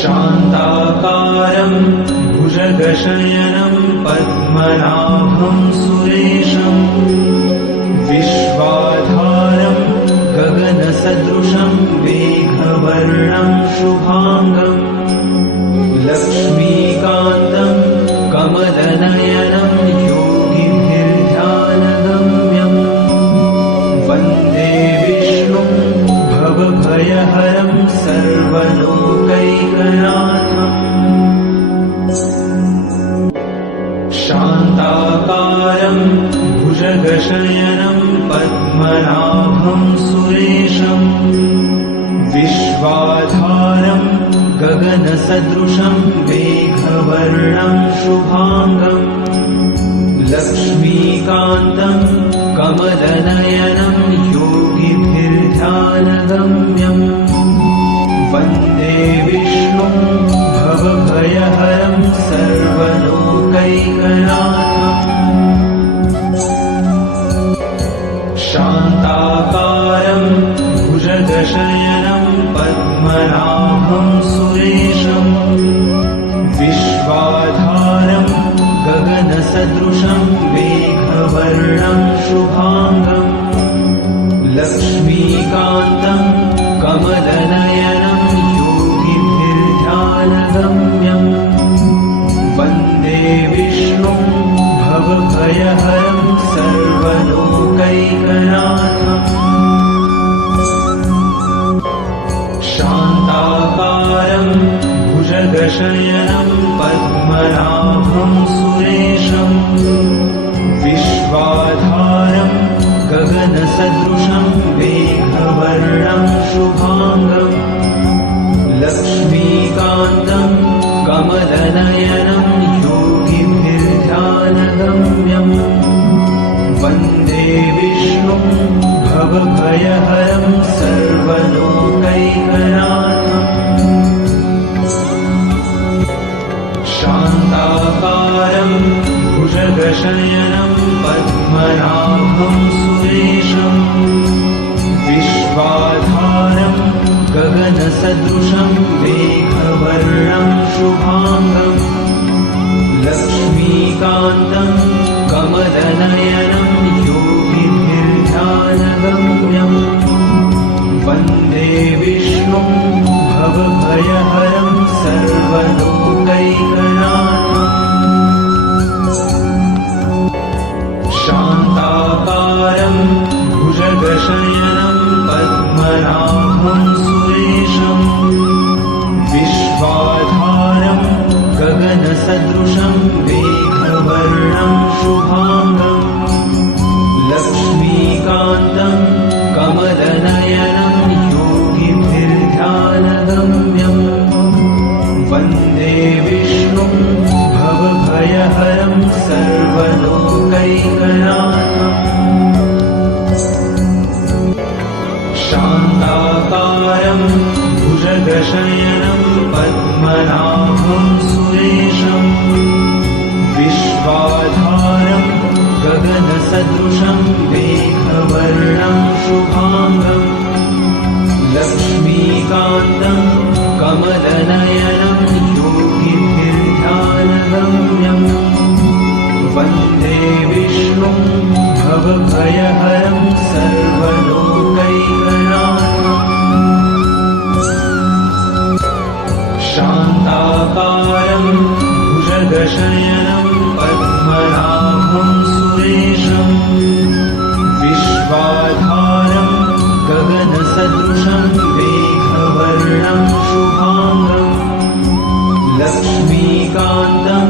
शान्ताकारं भुजगशयनं पद्मनाभं सुरेशं विश्वाधारं गगनसदृशं मेघवर्णं शुभाङ्गं लक्ष्मीकान्तं कमलनयनं योगिभिर्ध्यानगम्यं वन्दे विष्णुं भवभयहरं सर्वलोकैकनाथम् शान्ताकारं भुजगशयनं पद्मनाभं सुरेशं विश्वाधारं गगनसदृशं मेघवर्णं शुभाङ्गं लक्ष्मीकान्तं कमलनयनं योगिभिर्ध्यानगम्यं वन्दे विष्णुं भवभयहरं सर्वलोकैकनाथम् शान्ताकारं भुजगशयनं पद्मनाभं सुरेशं विश्वाधारं गगनसदृशं मेघवर्णं शुभाङ्गं लक्ष्मीकान्तं कमलनयनं योगिभिर्ध्यानगम्यं वन्दे विष्णुं भवभयहरं सर्वलोकैकनाथम् शान्ताकारं भुजगशयनं पद्मनाभं सुरेशं विश्वाधारं गगनसदृशं मेघवर्णं शुभाङ्गं लक्ष्मीकान्तं कमलनयनं योगिभिर्ध्यानगम्यं वन्दे विष्णुं भवभयहरं सर्वलोकैकनाथम् शान्ताकारं भुजगशयनं पद्मनाभं सुरेशं विश्वाधारं गगनसदृशं मेघवर्णं शुभाङ्गं लक्ष्मीकान्तं कमलनयनं योगिभिर्ध्यानगम्यं वन्दे विष्णुं भवभयहरं सर्वलोकैकनाथम् शान्ताकारं भुजगशयनं पद्मनाभं सुरेशं विश्वाधारं गगनसदृशं मेघवर्णं शुभाङ्गं लक्ष्मीकान्तं कमलनयनं योगिभिर्ध्यानगम्यं वन्दे विष्णुं भवभयहरं सर्वलोकैकनाथम् शान्ताकारं भुजगशयनं पद्मनाभं सुरेशं विश्वाधारं गगनसदृशं मेघवर्णं शुभाङ्गं लक्ष्मीकान्तं कमलनयनं योगिभिर्ध्यानगम्यं वन्दे विष्णुं भवभयहरं सर्वलोकैकनाथम् शान्ताकारं भुजगशयनं पद्मनाभं सुरेशं विश्वाधारं गगनसदृशं मेघवर्णं शुभाङ्गं लक्ष्मीकान्तं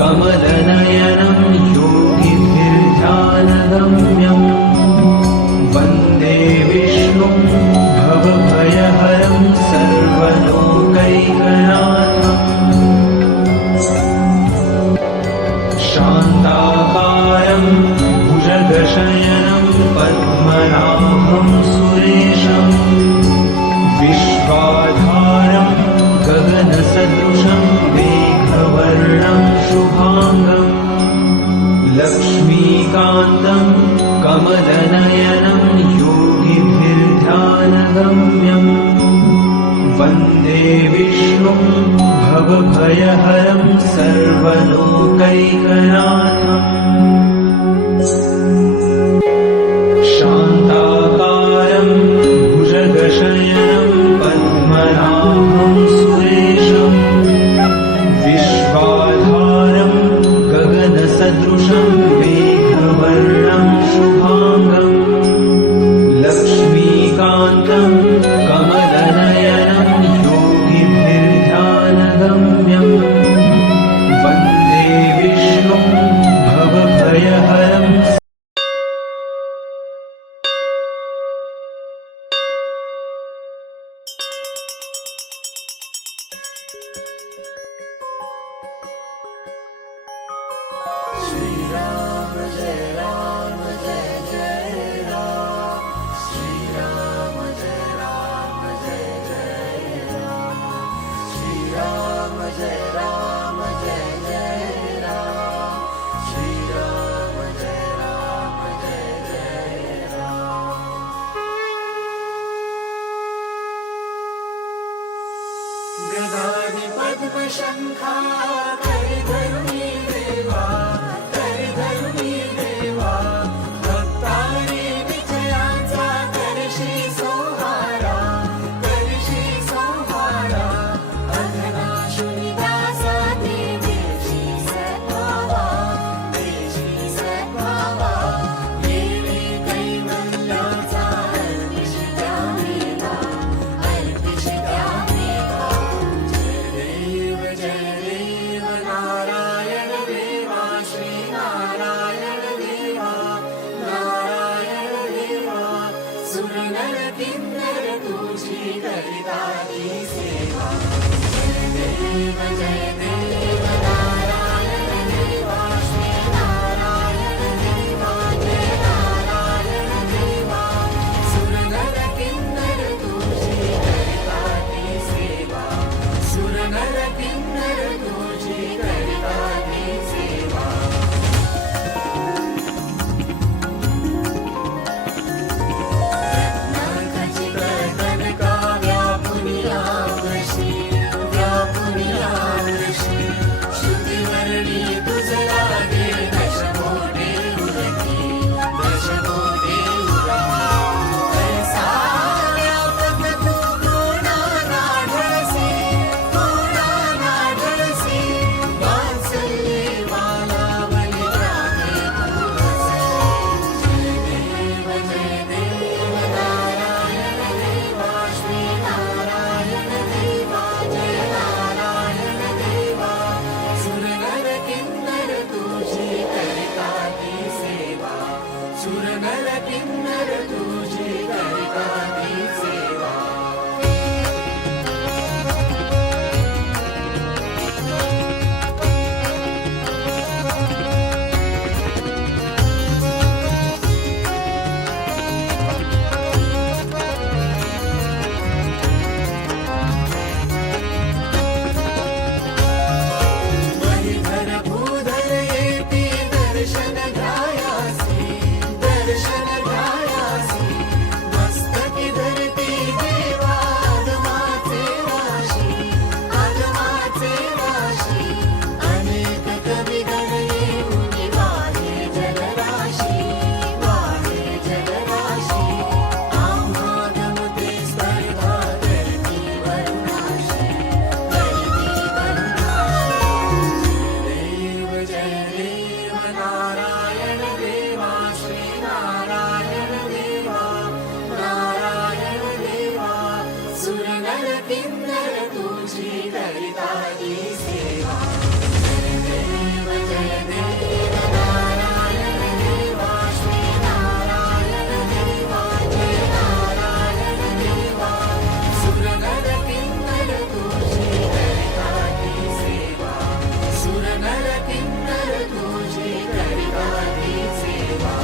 कमलनयनं योगिभिर्ध्यानगम्यं वन्दे विष्णुं भवभयहरं सर्वलोकैकनाथम् शान्ताकारं भुजगशयनं पद्मनाभं सुरेशं विश्वाधारं गगनसदृशं मेघवर्णं शुभाङ्गं लक्ष्मीकान्तं कमलनयनं योगिभिर्ध्यानगम्यं वन्दे विष्णुं भवभयहरं सर्वलोकैकनाथम् शान्ताकारं भुजगशयनं पद्मनाभं सुरेशम् विश्वाधारं गगनसदृशं मेघवर्णं शुभाङ्गम् लक्ष्मीकान्तं कमलनयनं योगिभिर्ध्यानगम्यम् वन्दे विष्णुं भवभयहरं गदानि पद्मशङ्खा करिधरुणी देवा करिधरुणी देवा भक्तानि विजयाचा करशी सोहारा अधनाशुनी दासा देवीची सद्भावा येणे कैवल्याचा अर्पिष्या मेवा जय देव नारायण देवा श्रीनारायण देवा सुरनर किन्नर तुझी करिताची सेवा जय देव नारायण देवा श्रीनारायण देवा जय नारायण देवा सुरनर किन्नर तुझी करिताची सेवा सुरनर किन्नर तुझी करिताची सेवा रत्नाखचित कनका व्यापुनी आवशी श्रुतिवर्णी तुझ लागे दशकोटे उरकी ऐसा व्यापक तू कोणा नाढळसी वात्सल्ये वालावली रामे तू रसली जय देव नारायण देवा श्रीनारायण देवा जय नारायण देवा सुरनर किन्नर तुझी करिताची सेवा सुरनर किन्नर तुझी करिताची सेवा महीधर भूधर येती दर्शन घ्यायासी मस्तकी धरती देवा आगमाचे वाशी अनेक कविगण येऊनी वाहे जलराशी आम्हा गमते स्पर्धा करती वरुणाशी जय देव नारायण देवा श्रीनारायण देवा सुरनर किन्नर तुझी करिताची सेवा जय देव नारायण देवा श्रीनारायण देवा जय नारायण देवा सुरनर किन्नर तुझी करिताची सेवा सुरनर किन्नर तुझी करिताची सेवा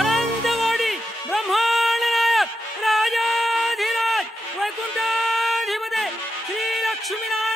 अनंतकोटी ब्रह्मांड नायक राजाधिराज वैकुंठाधिपते श्री लक्ष्मीनारायण